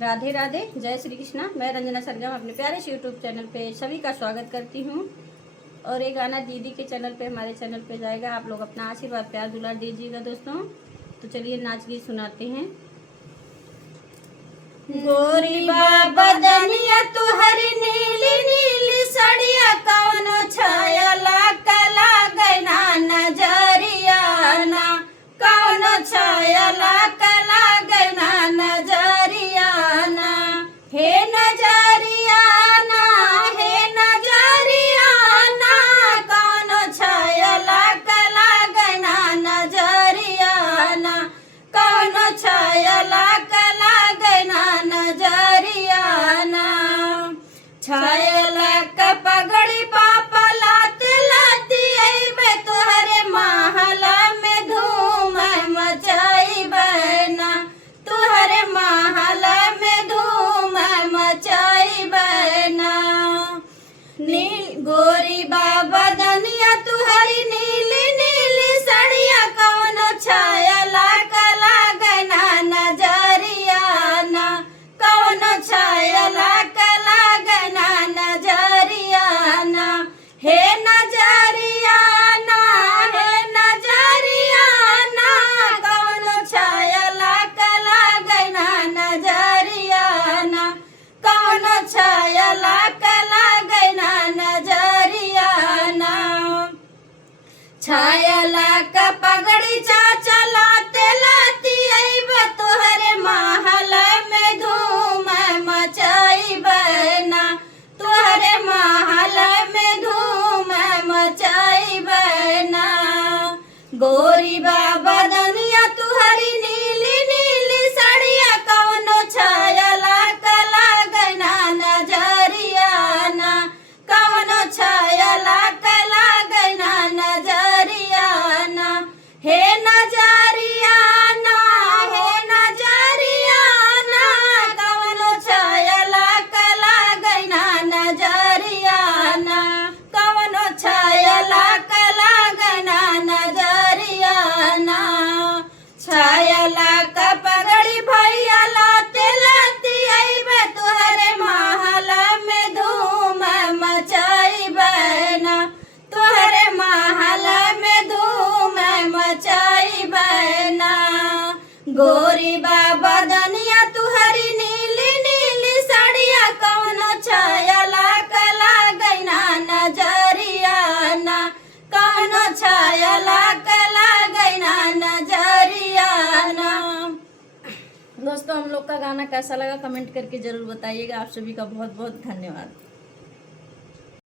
राधे राधे, जय श्री कृष्णा। मैं रंजना सरगम अपने प्यारे से यूट्यूब चैनल पे सभी का स्वागत करती हूँ। और ये गाना दीदी के चैनल पे, हमारे चैनल पे जाएगा। आप लोग अपना आशीर्वाद प्यार दुलार दीजिएगा दोस्तों। तो चलिए नाच गीत सुनाते हैं। गोरी बाबा दनिया तुहरी नीली नीली सड़िया, कौनो छाया कला गैना नजरिया ना, कौनो छाया कला गैना नजरिया ना। हे नजरिया ना, हे नजरिया ना, कौनो छाया कला गैना नजरिया ना, कौनो छाया कला गैना नजरिया ना। छायला का पगड़ी पापा लाते लाती अइबे, तुहरे महला में धूम मचाइबे ना, तुहरे महला में धूम मचाइबे ना। नील गोरी बाबा दनिया तुहरी नीली नीली सड़िया, कौनो छाया कला गैना नजरिया ना, कौनो छाया कला गैना नजरिया ना। हे नजरिया ना, हे नजरिया ना, कौनो छाया कला गैना नजरिया ना, कौनो छाया कला गैना नजरिया ना। छायला का पगड़ी चाचा लाते लाती अइबे, तुहरे महला में धूम मचाइबे ना, तुहरे महला में धूम मचाइबे ना। गोरी बाबा दनिया तुहरी नीली नीली सड़िया, कौनो छाया कला गैना नजरिया ना, कौनो छाया कला गैना नजरिया ना। हे नजरिया ना, हे नजरिया ना, कौनो छाया कला गैना नजरिया ना, कौनो छाया कला गैना नजरिया ना। छायला का पगड़ी भैया लाते लाती अइबे, तुहरे महला में धूम मचाइबे ना, तुहरे महला में धूम मचाइबे ना। गोरी बाबा दनिया तुहरी नीली नीली सड़िया, कौनो छाया कला गैना नजरिया ना, कौनो छाया कला गैना नजरिया ना। दोस्तों, हम लोग का गाना कैसा लगा कमेंट करके जरूर बताइएगा। आप सभी का बहुत बहुत धन्यवाद।